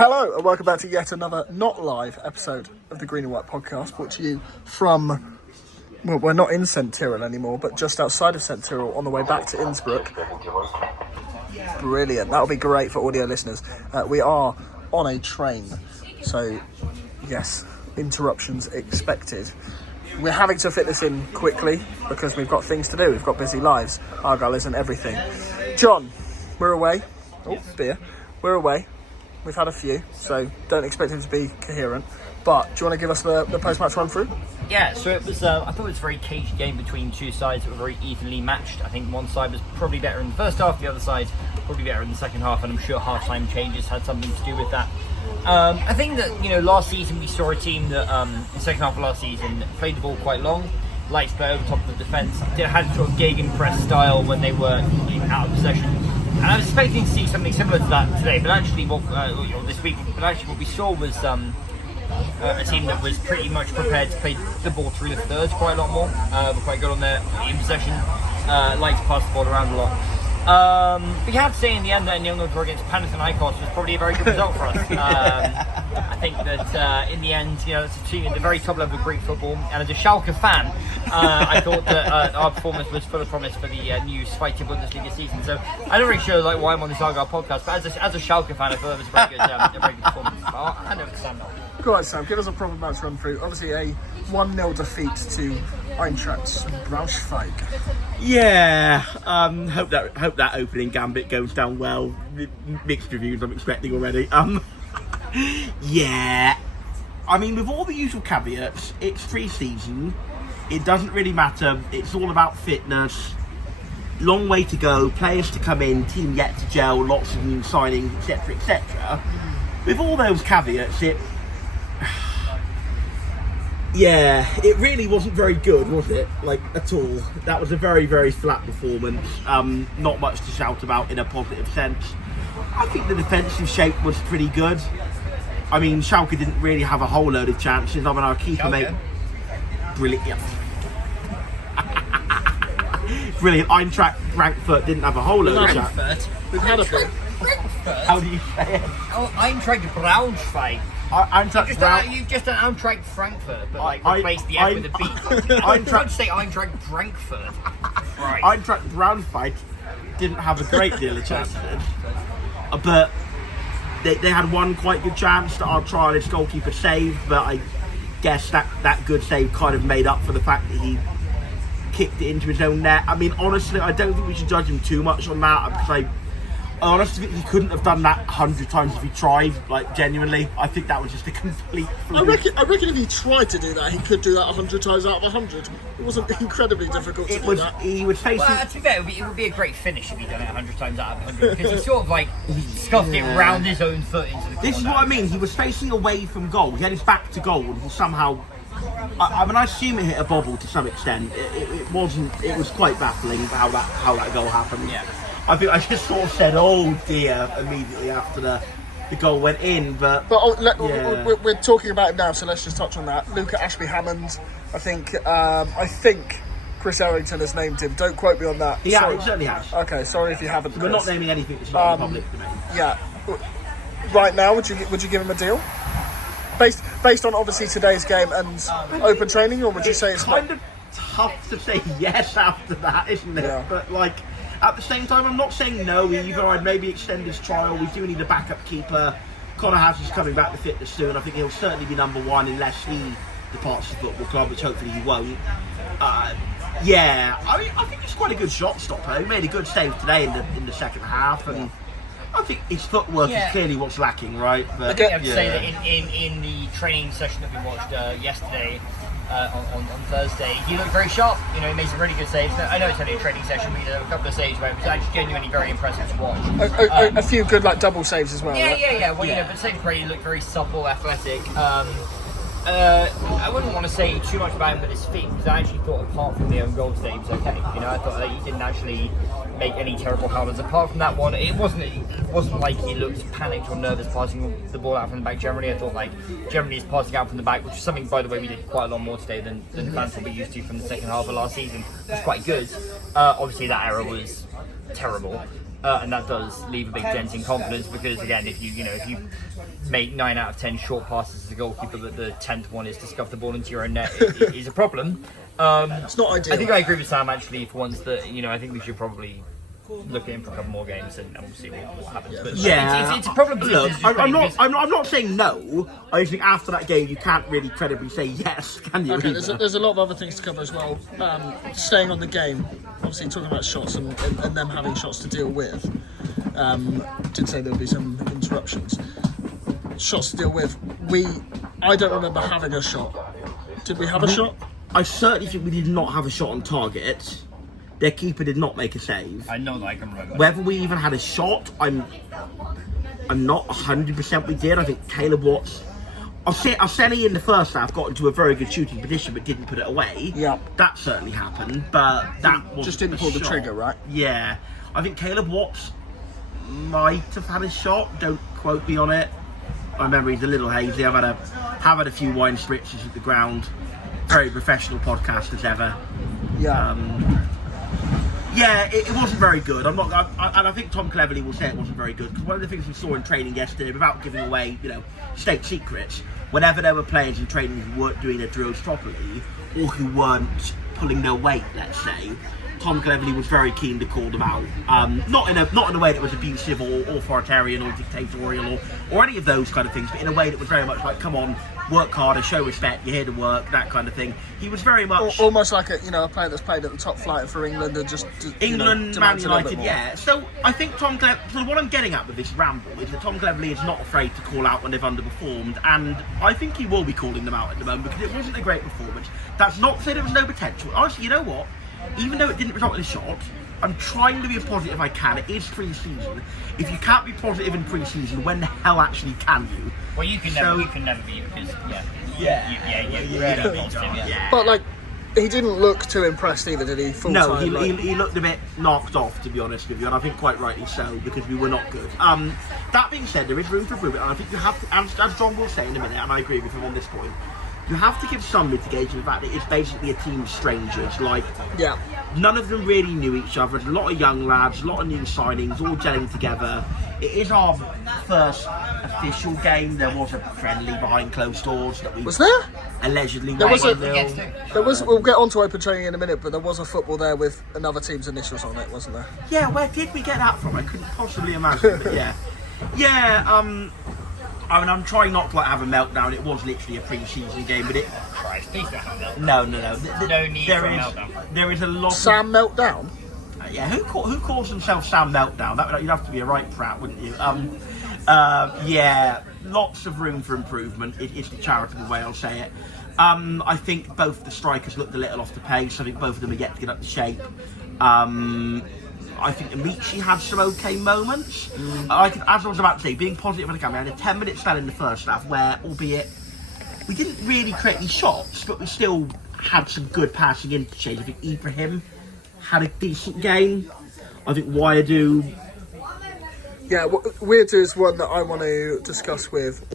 Hello and welcome back to yet another not live episode of the Green and White podcast, brought to you from, well, we're not in St. Tyrrell anymore, but just outside of St. Tyrrell on the way back to Innsbruck. Brilliant, that'll be great for audio listeners. We are on a train, so yes, interruptions expected. We're having to fit this in quickly because we've got things to do, we've got busy lives. Argyle isn't everything. John, we're away. Oh, beer. We're away. We've had a few, so don't expect him to be coherent. But do you want to give us the post-match run-through? Yeah, so it was. I thought it was a very cagey game between two sides that were very evenly matched. I think one side was probably better in the first half, the other side probably better in the second half, and I'm sure half-time changes had something to do with that. I think that, last season we saw a team that, in the second half of last season, played the ball quite long, liked to play over top of the defence, had sort of gegenpress style when they were out of possession. And I was expecting to see something similar to that today, but actually, this week, what we saw was a team that was pretty much prepared to play the ball through the thirds quite a lot more. Were quite good on their in possession, liked to pass the ball around a lot. But you have to say in the end that 0-0 draw against Panathinaikos was probably a very good result for us. I think that in the end, it's a team at the very top level of Greek football, and as a Schalke fan, I thought that our performance was full of promise for the new Zweite Bundesliga season. So I'm not really sure why I'm on this Argyle podcast, but as a Schalke fan, I thought it was a very good performance. I know it's Sam. Go on, Sam, give us a proper match run through. Obviously a 1-0 defeat to Eintracht Braunschweig. Yeah, hope that opening gambit goes down well. Mixed reviews I'm expecting already. Yeah, I mean, with all the usual caveats, it's pre-season. It doesn't really matter. It's all about fitness. Long way to go. Players to come in. Team yet to gel. Lots of new signings, etc., etc. With all those caveats, yeah, it really wasn't very good, was it? At all. That was a very, very flat performance. Not much to shout about in a positive sense. I think the defensive shape was pretty good. I mean, Schalke didn't really have a whole load of chances. I mean, our keeper mate, brilliant. Yeah. Brilliant. Eintracht Frankfurt didn't have a whole load of chances. We've had a bit. How do you say it? Oh, Eintracht Braunschweig. You've just done Eintracht Frankfurt, but replaced the F with a B. I'm trying to say Eintracht Frankfurt. Right. Eintracht Braunschweig didn't have a great deal of chances, but they had one quite good chance that our Trialist goalkeeper saved, but I guess that good save kind of made up for the fact that he kicked it into his own net. I mean, honestly, I don't think we should judge him too much on that, because I honestly think he couldn't have done that 100 times if he tried, genuinely. I think that was just a complete fluke. I reckon if he tried to do that, he could do that 100 times out of 100. It wasn't incredibly difficult to do that. He was facing... Well, to be fair, it would be a great finish if he'd done it 100 times out of 100, because he sort of scuffed it round his own foot into the corner. This is what I mean. He was facing away from goal. He had his back to goal, and he somehow... I mean, I assume it hit a bobble to some extent. It wasn't... It was quite baffling how that goal happened. Yeah. I think I just sort of said, "Oh dear," immediately after the goal went in. But we're talking about it now, so let's just touch on that. Luca Ashby-Hammond, I think Chris Errington has named him. Don't quote me on that. Yeah, he certainly has. Okay, sorry if you haven't. We're not naming anything that's not in the public domain. Yeah. Right now, would you give him a deal? Based on obviously today's game and open training, or would you say it's kind of tough to say yes after that, isn't it? Yeah. But at the same time, I'm not saying no either. I'd maybe extend his trial. We do need a backup keeper. Connor House is coming back to fitness soon. I think he'll certainly be number one unless he departs the football club, which hopefully he won't. Yeah, I think it's quite a good shot stopper. He made a good save today in the second half, and I think his footwork is clearly what's lacking, right? But I think I have to say that in the training session that we watched yesterday, on Thursday, he looked very sharp. He made some really good saves. I know it's only a training session, but he did a couple of saves where it was actually genuinely very impressive to watch. A few good double saves as well. Yeah, right? yeah. Well, but saves he looked very supple, athletic. I wouldn't want to say too much about him with his feet, because I actually thought apart from the own goal today, he was okay. I thought that he didn't actually make any terrible howlers. Apart from that one, it wasn't like he looked panicked or nervous passing the ball out from the back. Generally, I thought generally he's passing out from the back, which is something, by the way, we did quite a lot more today than fans will be used to from the second half of last season. It was quite good. Obviously, that error was terrible. and that does leave a big dent in confidence because again, if you make 9 out of 10 short passes as a goalkeeper, but the 10th one is to scuff the ball into your own net, it is a problem. It's not ideal. I think I agree with Sam actually for once that I think we should probably look in for a couple more games and we'll see what happens. But it's a problem. Look, I'm not saying no. I just think after that game you can't really credibly say yes, can you? Okay, there's a lot of other things to cover as well. Staying on the game, obviously talking about shots and them having shots to deal with. Did say there'd be some interruptions. Shots to deal with. I don't remember having a shot. Did we have a shot? I certainly think we did not have a shot on target. Their keeper did not make a save. I know that I can remember. Whether we even had a shot, I'm not 100% we did. I think Caleb Watts, Arsene in the first half got into a very good shooting position but didn't put it away. Yeah. That certainly happened, but that was just didn't pull the trigger, right? Yeah. I think Caleb Watts might have had a shot. Don't quote me on it. My memory's a little hazy. Have had a few wine spritzes at the ground. Very professional podcast as ever. Yeah. It wasn't very good. And I think Tom Cleverley will say it wasn't very good because one of the things we saw in training yesterday, without giving away, state secrets, whenever there were players in training who weren't doing their drills properly or who weren't pulling their weight, let's say, Tom Cleverley was very keen to call them out. Not in a way that was abusive or authoritarian or dictatorial or any of those kind of things, but in a way that was very much like, come on, work harder, show respect, you're here to work, that kind of thing. He was very much almost like a player that's played at the top flight for England and just England, Man United, yeah. So I think so what I'm getting at with this ramble is that Tom Cleverley is not afraid to call out when they've underperformed, and I think he will be calling them out at the moment because it wasn't a great performance. That's not to say there was no potential. Honestly, you know what? Even though it didn't result in a shot, I'm trying to be as positive I can. It is pre-season. If you can't be positive in pre-season, when the hell actually can you? Well, you can never be because But he didn't look too impressed either, did he? No, he looked a bit knocked off, to be honest with you, and I think quite rightly so because we were not good. That being said, there is room for improvement, and I think you have to, as John will say in a minute, and I agree with him on this point. You have to give some mitigation to the fact that it's basically a team of strangers. None of them really knew each other. There's a lot of young lads, a lot of new signings, all gelling together. It is our first official game. There was a friendly behind closed doors that we allegedly there was There was. We'll get on to open training in a minute, but there was a football there with another team's initials on it, wasn't there? Yeah, where did we get that from? I couldn't possibly imagine. But I'm trying not to have a meltdown. It was literally a pre-season game, but Christ, please don't have a meltdown. No. No need for a meltdown. There is a lot. Sam Meltdown. Who calls himself Sam Meltdown? You'd have to be a right prat, wouldn't you? Lots of room for improvement. It's the charitable way I'll say it. I think both the strikers looked a little off the pace. I think both of them are yet to get up to shape. I think Amici had some okay moments. As I was about to say, being positive on the camera, we had a 10-minute spell in the first half where, albeit we didn't really create any shots, but we still had some good passing interchange. I think Ibrahim had a decent game. I think Wyadu. Yeah, Weird is one that I want to discuss with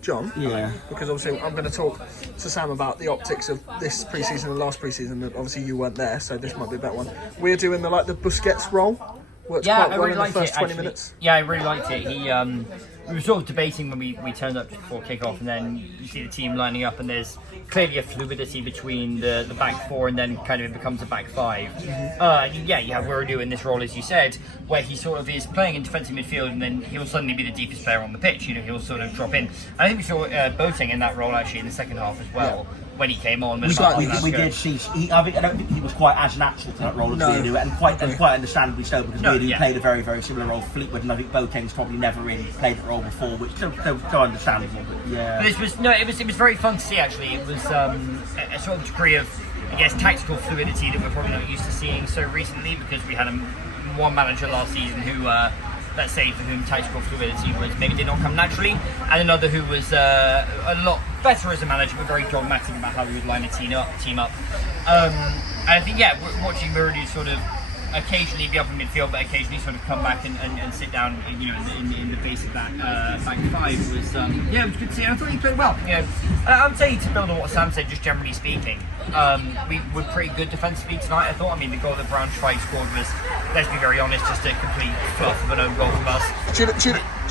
John. Yeah. Because obviously I'm going to talk to Sam about the optics of this pre-season and last pre-season. Obviously you weren't there, so this might be a better one. We're doing the Busquets role. Worked quite well in the first 20 minutes. Yeah, I really liked it. We were sort of debating when we turned up just before kick-off, and then you see the team lining up, and there's clearly a fluidity between the back four, and then kind of it becomes a back five. You have Weirdo in this role, as you said, where he sort of is playing in defensive midfield, and then he'll suddenly be the deepest player on the pitch. He'll sort of drop in. I think we saw Boateng in that role actually in the second half as well. Yeah. When he came on, we did see. I don't think he was quite as natural to that role as Weirdo, and quite understandably so because Weirdo played a very, very similar role for Fleetwood, and I think Boateng's probably never really played that role before, which is so understandable. But yeah, it was very fun to see actually. It was a sort of degree of, I guess, tactical fluidity that we're probably not used to seeing so recently because we had one manager last season who. Let's say for whom tactical fluidity maybe did not come naturally, and another who was a lot better as a manager, but very dogmatic about how he would line a team up. And I think watching Murray sort of occasionally be up in midfield, but occasionally sort of come back and sit down, in the base of that back five was it was good to see. I thought he played well. I would say to build on what Sam said, just generally speaking. we were pretty good defensively tonight, I thought. I mean, the goal that Braunschweig scored was, let's be very honest, just a complete fluff of an own goal from us. Do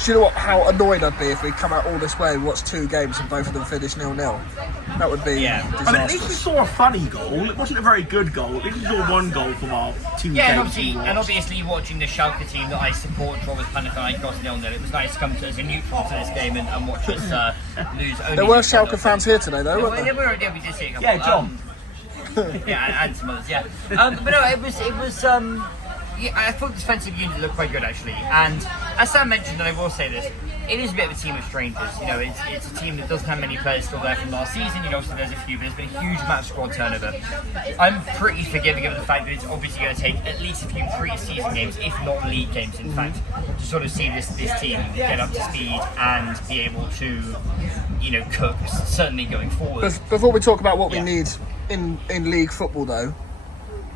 you know what? How annoyed I'd be if we come out all this way and watch 2 games and both of them finish 0-0. That would be disastrous. I mean, at least we saw a funny goal. It wasn't a very good goal. At least we saw 1 goal from our 2 games. And obviously watching the Schalke team that I support draw with Panathinaikos 0-0, it was nice to come as a neutral to this game and watch us lose. There were Schalke fans here today, though, weren't there? We did see a couple. Yeah, John. And some others, yeah. But no, it was. I thought the defensive unit looked quite good actually. And as Sam mentioned, and I will say this, it is a bit of a team of strangers. You know, it's a team that doesn't have many players still there from last season. You know, so there's a few, but there's been a huge amount of squad turnover. I'm pretty forgiving of the fact that it's obviously going to take at least a few pre-season games, if not league games, in fact, to sort of see this team get up to speed and be able to, you know, cook. Certainly going forward. Before we talk about what we need in league football, though,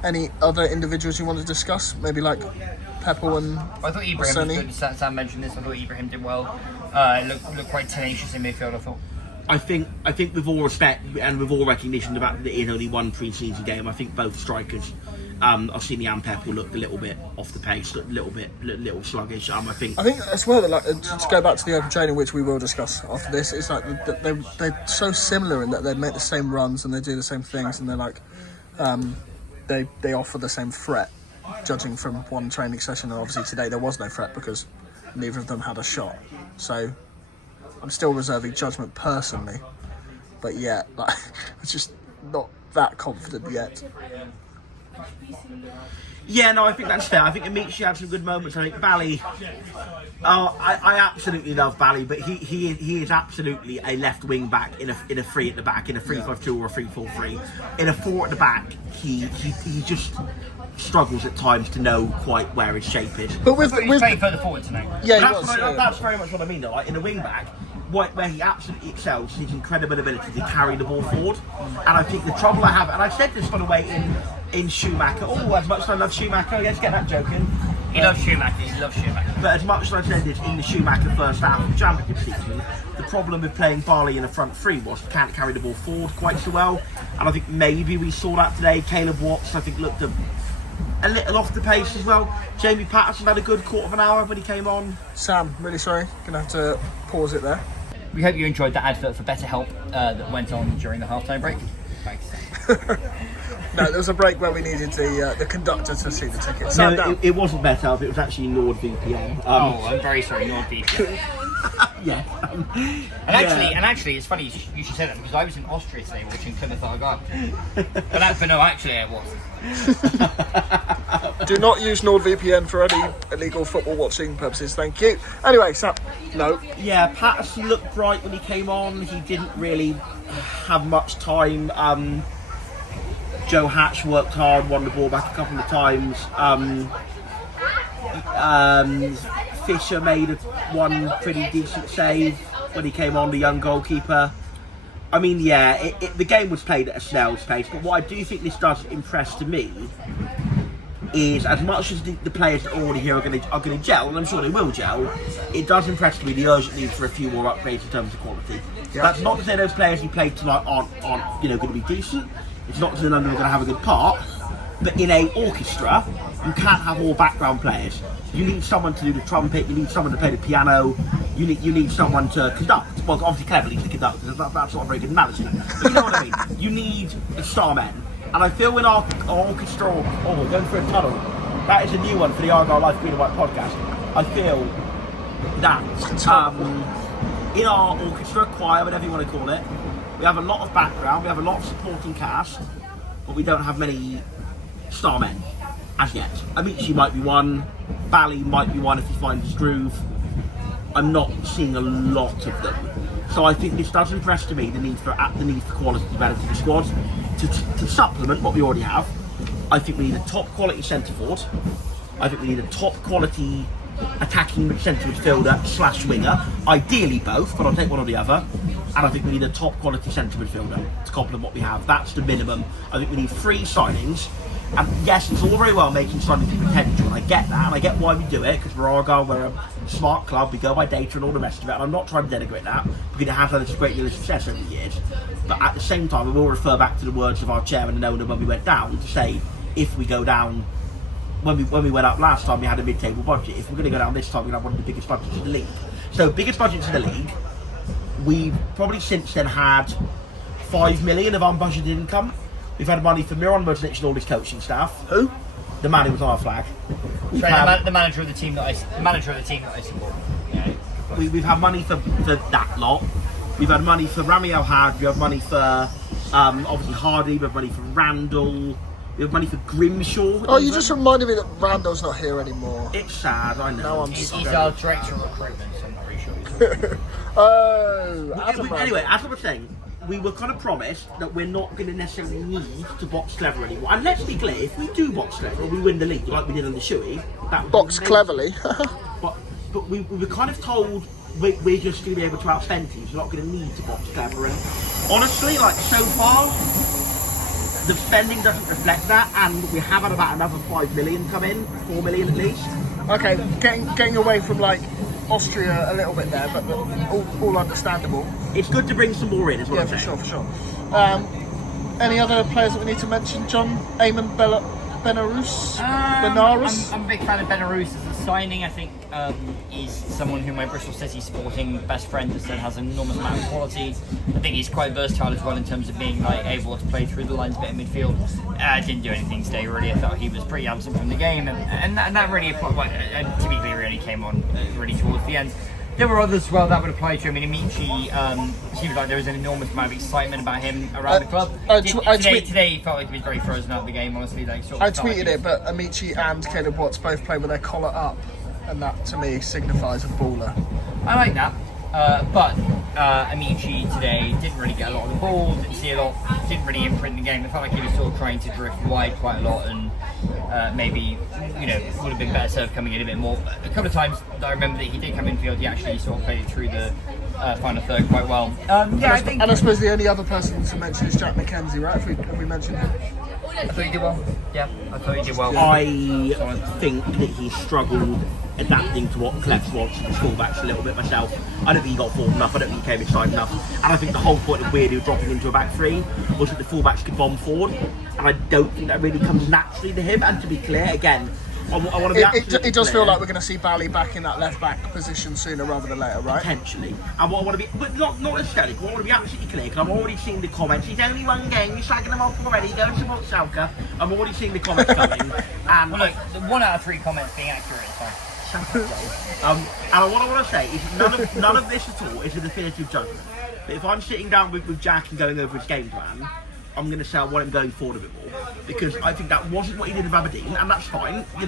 any other individuals you want to discuss? Maybe like Pepple and I thought Ibrahim was good. Sam mentioned this. I thought Ibrahim did well. Looked quite tenacious in midfield, I thought. I think with all respect and with all recognition about that it is only 1 pre-season game, I think both strikers, Orsini and Pepple, looked a little bit off the pace, a little sluggish. I think as well that, like, to go back to the open training, which we will discuss after this, it's like they're so similar in that they make the same runs and they do the same things, and they're like they offer the same threat, judging from one training session. And obviously today there was no threat because neither of them had a shot. So I'm still reserving judgment personally, but yeah, like, I'm just not that confident yet. Yeah, no, I think that's fair. I think Amici had some good moments. I think Bally, I absolutely love Bally, but he is absolutely a left wing back in a 3 at the back, in a 3-5-2 or a 3-4-3. In a 4 at the back, he just struggles at times to know quite where his shape is. But he's playing further forward tonight. Yeah, that's very much what I mean though. Like in a wing back, where he absolutely excels is his incredible ability to carry the ball forward. And I think the trouble I have, and I said this by the way in Schumacher. Oh, as much as I love Schumacher, let's get that joke in. He loves Schumacher. But as much as I said this in the Schumacher first half of the championship season, the problem with playing Barley in a front 3 was he can't carry the ball forward quite so well. And I think maybe we saw that today. Caleb Watts, I think, looked a little off the pace as well. Jamie Patterson had a good quarter of an hour when he came on. Sam, really sorry, gonna have to pause it there. We hope you enjoyed that advert for BetterHelp that went on during the halftime break. Thanks. No, there was a break where we needed the conductor to see the ticket. No, it wasn't BetterHelp, it was actually NordVPN. I'm very sorry, NordVPN. Yeah. And actually, it's funny you should say that because I was in Austria today watching Plymouth Argyle. but no, actually, I was. Do not use NordVPN for any illegal football watching purposes, thank you. Anyway, Sam, no. Yeah, Patterson looked bright when he came on. He didn't really have much time. Joe Hatch worked hard, won the ball back a couple of times. Fisher made one pretty decent save when he came on, the young goalkeeper. I mean, yeah, the game was played at a snail's pace, but what I do think this does impress to me is, as much as the players that are already here are going to gel, and I'm sure they will gel, it does impress to me the urgent need for a few more upgrades in terms of quality. Yeah. That's not to say those players who played tonight aren't going to be decent. It's not to say none of them are going to have a good part. But in a orchestra, you can't have all background players. You need someone to do the trumpet. You need someone to play the piano. You need someone to conduct. Well, obviously Cleverly's the conductor. That's not a very good analogy. But you know what I mean. You need the star men. And I feel in our orchestra, we're going through a tunnel. That is a new one for the Argyle Life Green and White podcast. I feel that in our orchestra, choir, whatever you want to call it, we have a lot of background, we have a lot of supporting cast, but we don't have many star men as yet. Amici might be one, Bally might be one if he finds his groove. I'm not seeing a lot of them. So I think this does impress to me the need for quality development in the squad. To supplement what we already have, I think we need a top quality centre forward. I think we need a top quality attacking centre midfielder / winger. Ideally both, but I'll take one or the other. And I think we need a top quality centre midfielder to complement what we have. That's the minimum. I think we need 3 signings And yes, it's all very well making something to potential, and I get that, and I get why we do it, because we're Argyle, we're a smart club, we go by data and all the rest of it, and I'm not trying to denigrate that, because it has had a great deal of success over the years. But at the same time, we will refer back to the words of our chairman and owner when we went down, to say, if we go down, when we went up last time, we had a mid-table budget. If we're going to go down this time, we're going to have one of the biggest budgets in the league. So, biggest budgets in the league. We've probably since then had 5 million of unbudgeted income. We've had money for Miron Mudlich and all his coaching staff. Who? The man who was on our flag. The manager of the team that I support. Yeah. We've had money for that lot. We've had money for Rami El Had. We have money for obviously Hardy. We have money for Randall. We have money for Grimshaw. Oh, you just reminded me that Randall's not here anymore. It's sad, I know. No, I'm He's sorry. our director of recruitment, so I'm not really sure. Anyway, as I was saying, we were kind of promised that we're not going to necessarily need to box clever anymore. And let's be clear, if we do box clever, we win the league like we did on the Shoey. That would Box be cleverly. but we were kind of told we're just going to be able to outspend teams. We're not going to need to box clever. And honestly, like so far, the spending doesn't reflect that. And we have had about another 5 million come in, 4 million at least. Okay, getting away from like Austria a little bit there, but all understandable. It's good to bring some more in, is what Yeah, I'm for saying. sure. Any other players that we need to mention? John, Eamon Benarus? Benarus? I'm a big fan of Benarus as a signing. I think he's someone who my Bristol City supporting best friend has said has an enormous amount of quality. I think he's quite versatile as well in terms of being like able to play through the lines a bit in midfield. Didn't do anything today really. I thought he was pretty absent from the game, and that really applied. To be clear, really came on really towards the end. There were others as well that would apply to him. I mean, Amici, seemed like there was an enormous amount of excitement about him around the club. Today he felt like he was very frozen out of the game, honestly. Like, sort of I tweeted it, but Amici and Caleb Watts both play with their collar up, and that to me signifies a baller. I like that. But Amici today didn't really get a lot of the ball, didn't see a lot, didn't really imprint the game. It felt like he was sort of trying to drift wide quite a lot, and maybe, would have been better served coming in a bit more. A couple of times that I remember that he did come in field, he actually sort of played it through the final third quite well. I think. And I suppose the only other person to mention is Jack McKenzie, right? If we mentioned him. I thought he did well. Yeah, I thought he did well. I think that he struggled adapting to what Clef wants in the fullbacks a little bit myself. I don't think he got forward enough, I don't think he came inside enough. And I think the whole point of Weirdo dropping into a back three was that the fullbacks could bomb forward. And I don't think that really comes naturally to him. And to be clear, again, I want to be absolutely It does clear. feel like we're going to see Bally back in that left back position sooner rather than later, right? Potentially. And what I want to be, but not necessarily, but I want to be absolutely clear, because I've already seen the comments. He's only one game, you're slagging him off already, go and support Schalke. I've already seen the comments coming. And Well, look, the 1 out of 3 comments being accurate is fine. and what I want to say is none of this at all is a definitive judgment. But if I'm sitting down with Jack and going over his game plan, I'm going to say I want him going forward a bit more, because I think that wasn't what he did with Aberdeen, and that's fine. It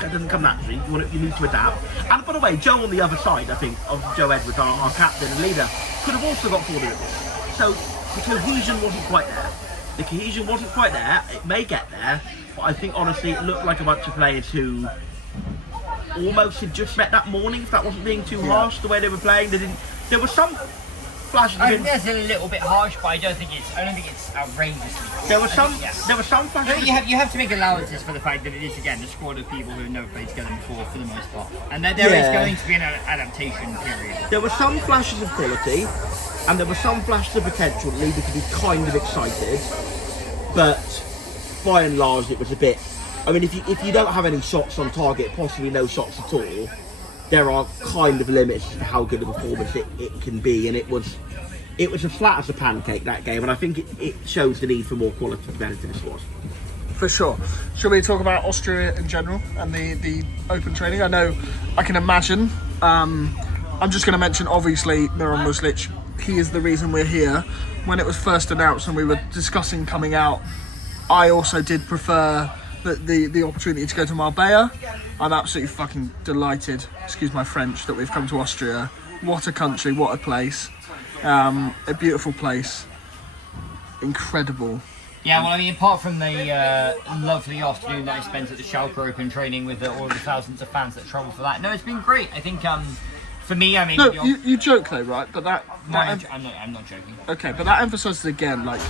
doesn't come naturally. You need to adapt. And by the way, Joe on the other side, I think, of Joe Edwards, our captain and leader, could have also got forward a bit more. So the cohesion wasn't quite there. It may get there, but I think honestly it looked like a bunch of players who almost had just met that morning, if that wasn't being too harsh, the way they were playing. There was some flashes. I think that's a little bit harsh, but I don't think it's outrageously harsh. There were some flashes. You have to make allowances for the fact that it is again a squad of people who have never played together before for the most part, and that there is going to be an adaptation period. There were some flashes of quality, and there were some flashes of potential that needed to be kind of excited, but by and large it was a bit. I mean, if you don't have any shots on target, possibly no shots at all, there are kind of limits to how good a performance it can be, and it was as flat as a pancake, that game, and I think it shows the need for more quality compared to the squad. For sure. Should we talk about Austria in general and the open training? I can imagine. I'm just going to mention, obviously, Miran Muslic. He is the reason we're here. When it was first announced and we were discussing coming out, I also did prefer the opportunity to go to Marbella. I'm absolutely fucking delighted, excuse my French, that we've come to Austria. What a country, what a place. A beautiful place. Incredible. Yeah, well, I mean, apart from the lovely afternoon that I spent at the Schalke Open training with all the thousands of fans that travel for that, no, it's been great. I think for me, I mean, No, you joke though, right? But I'm not joking. okay, but that emphasises again, like,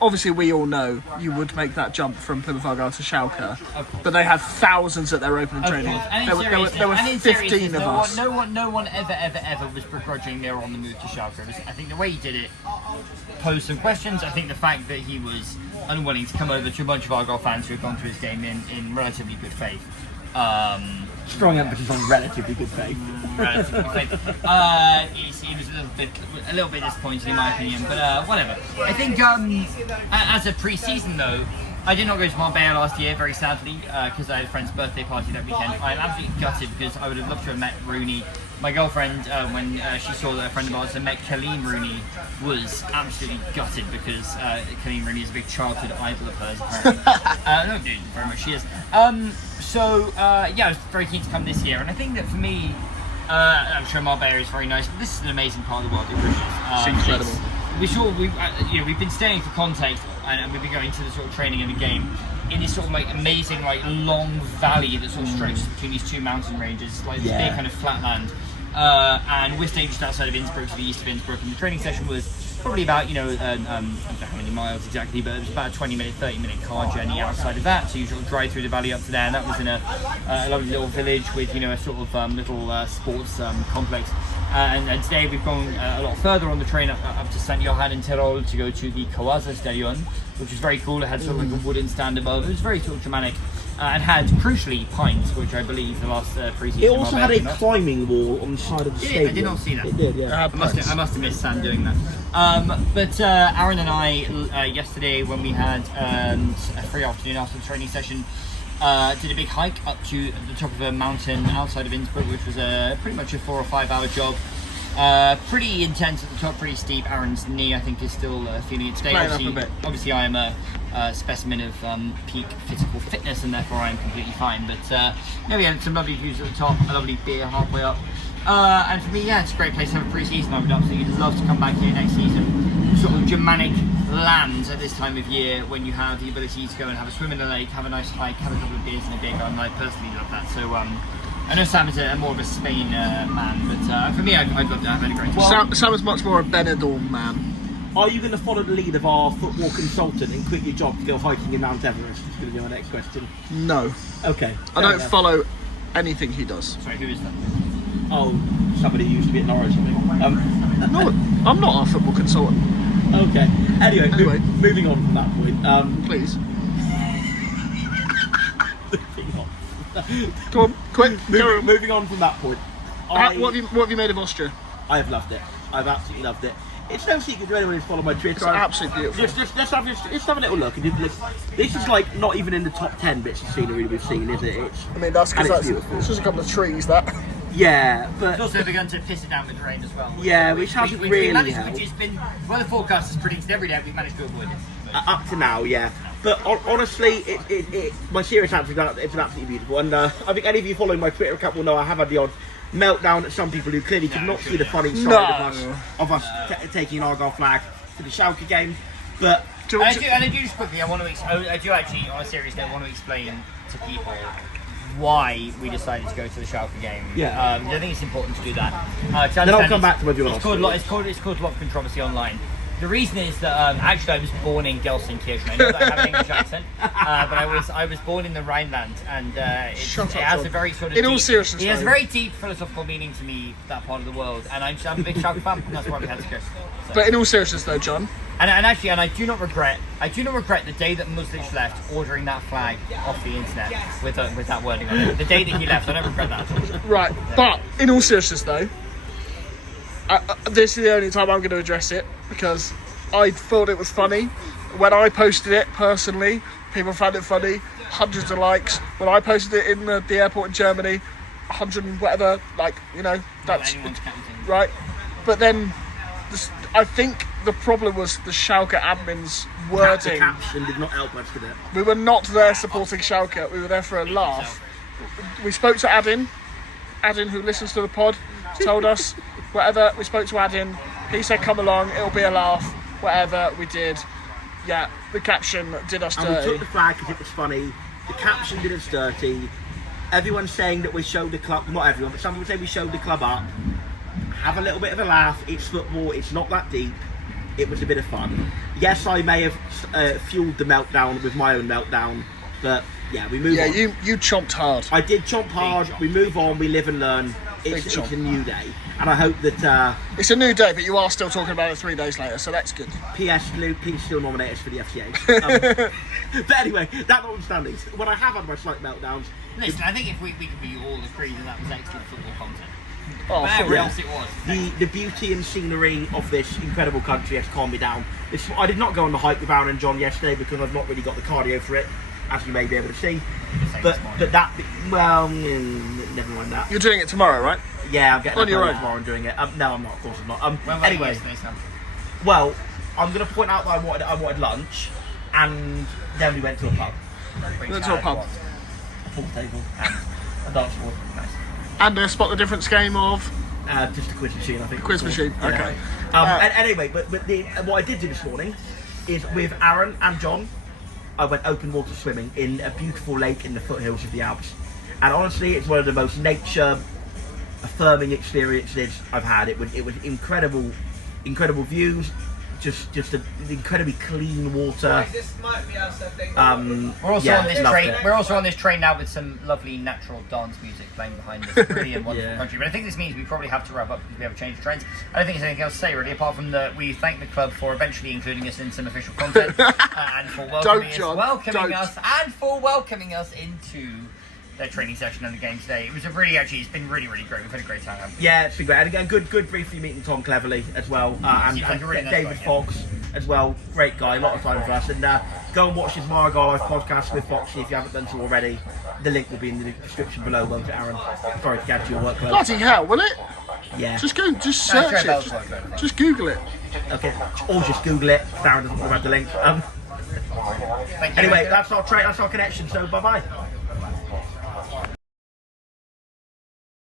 obviously we all know you would make that jump from Plymouth Argyle to Schalke, but they had thousands at their opening training. And There were 15 of us. No one ever was begrudging they were on the move to Schalke. I think the way he did it posed some questions. I think the fact that he was unwilling to come over to a bunch of Argyle fans who had gone to his game in relatively good faith. Strong emphasis on relatively good faith. Relatively good faith. It was a little bit disappointing in my opinion, but whatever. I think as a pre-season though, I did not go to Marbella last year, very sadly, because I had a friend's birthday party that weekend. I'm absolutely gutted because I would have loved to have met Rooney. My girlfriend, when she saw that a friend of ours had met Colleen Rooney, was absolutely gutted because Colleen Rooney is a big childhood idol of hers, apparently. No, dude, very much she is. I was very keen to come this year, and I think that for me, I'm sure Marbella is very nice, but this is an amazing part of the world, it really is. It's incredible. We've been staying for context, and we've been going to the sort of training of the game in this sort of like amazing like long valley that sort of stretches between these two mountain ranges, like this big kind of flatland. And we're staying just outside of Innsbruck, to the east of Innsbruck, and the training session was probably about, I don't know how many miles exactly, but it was about a 30-minute car journey outside of that. So you sort of drive through the valley up to there, and that was in a lovely little village with, a sort of little sports complex. And today we've gone a lot further on the train up to St. Johann in Tyrol to go to the Cohesion Stadion, which was very cool. It had sort of like a wooden stand above. It was very sort of dramatic. And had, crucially, pints, which I believe the last pre-season... It also had a climbing wall on the side of the stadium. I did not see that. It did, yeah. I must have missed Sam doing that. But Aaron and I, yesterday, when we had a free afternoon after the training session, did a big hike up to the top of a mountain outside of Innsbruck, which was pretty much a 4 or 5 hour job. Pretty intense at the top, pretty steep. Aaron's knee, I think, is still feeling it today. Obviously, I am a specimen of peak physical fitness, and therefore I am completely fine. But we had some lovely views at the top, a lovely beer halfway up. And for me, it's a great place to have a pre-season. I would absolutely love to come back here next season. Sort of Germanic lands at this time of year when you have the ability to go and have a swim in the lake, have a nice hike, have a couple of beers in a beer garden. I personally love that. So I know Sam is more of a Spain man, but for me, I'd love to have had a great time. Sam is much more a Benidorm man. Are you going to follow the lead of our football consultant and quit your job to go hiking in Mount Everest? That's going to be my next question. No. Okay. I don't follow anything he does. Sorry, who is that? Oh, somebody who used to be at Norwich, I think. No, I'm not our football consultant. Okay. Anyway. Moving on from that point. Please. Moving on. Come on, quick. Moving on from that point. What have you made of Austria? I have loved it. I've absolutely loved it. It's no secret to anyone who's followed my Twitter. It's absolutely beautiful. Let's have a little look. This is like not even in the top 10 bits of scenery we've seen, is it? That's because it's just a couple of trees, that. Yeah, but... It's also begun to piss it down with rain as well. Yeah, which hasn't really helped. Which has been, well, the forecast has predicted every day, we've managed to avoid it. Up to now, yeah. But honestly, my serious answer is that it's absolutely beautiful. And I think any of you following my Twitter account will know I have had the odd meltdown at some people who clearly could not see the funny side of us taking an Argyle flag to the Schalke game. But I do just quickly, I do actually, on a serious note, want to explain to people why we decided to go to the Schalke game. Yeah. I think it's important to do that. Then I'll come back to what you It's caused a lot of controversy online. The reason is that actually I was born in Gelsenkirchen. I know that I have an English accent, but I was born in the Rhineland, and it has a very sort of all seriousness, it has a very deep philosophical meaning to me, that part of the world, and I'm a big Schalke fan, and that's why we had to go. So. But in all seriousness, though, John. And I do not regret the day that Muslic left ordering that flag off the internet with that wording on it. The day that he left, I don't regret that at all. Right, but in all seriousness, though. This is the only time I'm going to address it because I thought it was funny. When I posted it personally, people found it funny, hundreds of likes. When I posted it in the airport in Germany, 100 and whatever, that's right. But then I think the problem was the Schalke admin's wording. The caption did not help much, did it? We were not there supporting Schalke, we were there for a laugh. We spoke to Adin, who listens to the pod, told us whatever. We spoke to Adin, he said come along, it'll be a laugh, whatever. We did. Yeah, the caption did us dirty. And we took the flag because it was funny, the caption did us dirty. Everyone's saying that we showed the club, not everyone, but some people say we showed the club up. Have a little bit of a laugh, it's football, it's not that deep. it was a bit of fun. Yes, I may have fueled the meltdown with my own meltdown, but yeah, we move on. Yeah, you chomped hard. I did chomp hard. We move on. We live and learn. It's a new day, and I hope that. It's a new day, but you are still talking about it 3 days later, so that's good. P.S. Lou, please still nominate us for the FCA. But anyway, that notwithstanding, when I have had my slight meltdowns. Listen, I think if we could be all agreed that was excellent football content. Oh, Whatever else it was. The beauty and scenery of this incredible country has calmed me down. I did not go on the hike with Aaron and John yesterday because I've not really got the cardio for it, as you may be able to see. But that, well, never mind that. You're doing it tomorrow, right? Yeah, I'm getting on your own tomorrow and doing it. No, I'm not. Of course I'm not. Well, anyway, well, I'm going to point out that I wanted lunch, and then we went to a pub. Went to a pub. A pool table and a dance board. Nice. And spot the difference game of Just a quiz machine, I think. quiz machine. Yeah. Okay. And anyway, but what I did do this morning is with Aaron and John, I went open water swimming in a beautiful lake in the foothills of the Alps. And honestly, it's one of the most nature affirming experiences I've had. It was incredible views, just an incredibly clean water. We're also on this train now with some lovely natural dance music playing behind us. Really a wonderful country. But I think this means we probably have to wrap up because we have a change of trains. I don't think there's anything else to say really, apart from that we thank the club for eventually including us in some official content and for welcoming us into their training session and the game today. It was it's been really, really great. We've had a great time. Yeah, it's been great. And again, good briefly meeting Tom Cleverley as well, and David Fox as well. Great guy, a lot of time for us. And go and watch his Argyle Live podcast with Foxy if you haven't done so already. The link will be in the description below. Won't it, Aaron? Sorry to get to your workload. Bloody hell, will it? Yeah. Just search it. Just Google it. Okay. Or just Google it. Aaron doesn't know about the link. Anyway, that's our connection. So bye bye.